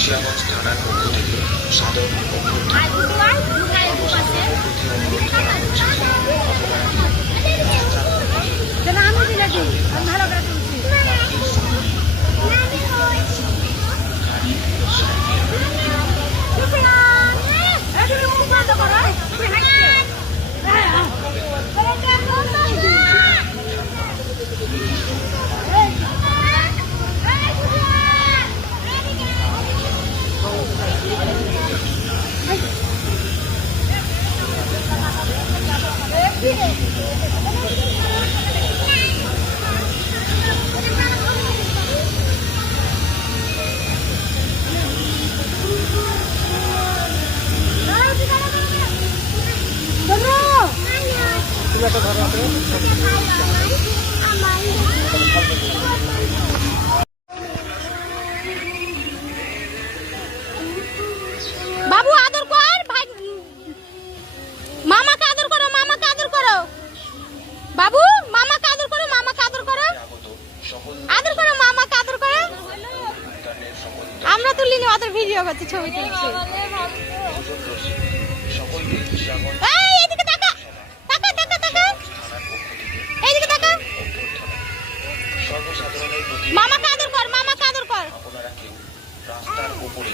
মুন্সিয়াগঞ্জ থানার পক্ষ থেকে সাধারণ বাবু আদর কর ভাই, মামাকে আদর করো, মামাকে আদর করো। বাবু মামাকে আদর করো, মামাকে আদর করো, আদর করো, মামাকে আদর করো। আমরা তুলিনি, ওদের ভিডিও করছি, ছবি তুলছি। এই এদিকে তাকা, তাকা তাকা তাকা, এইদিকে তাকা। মামাকে আদর কর, মামাকে আদর কর। আপনারা কেউ রাস্তার উপরে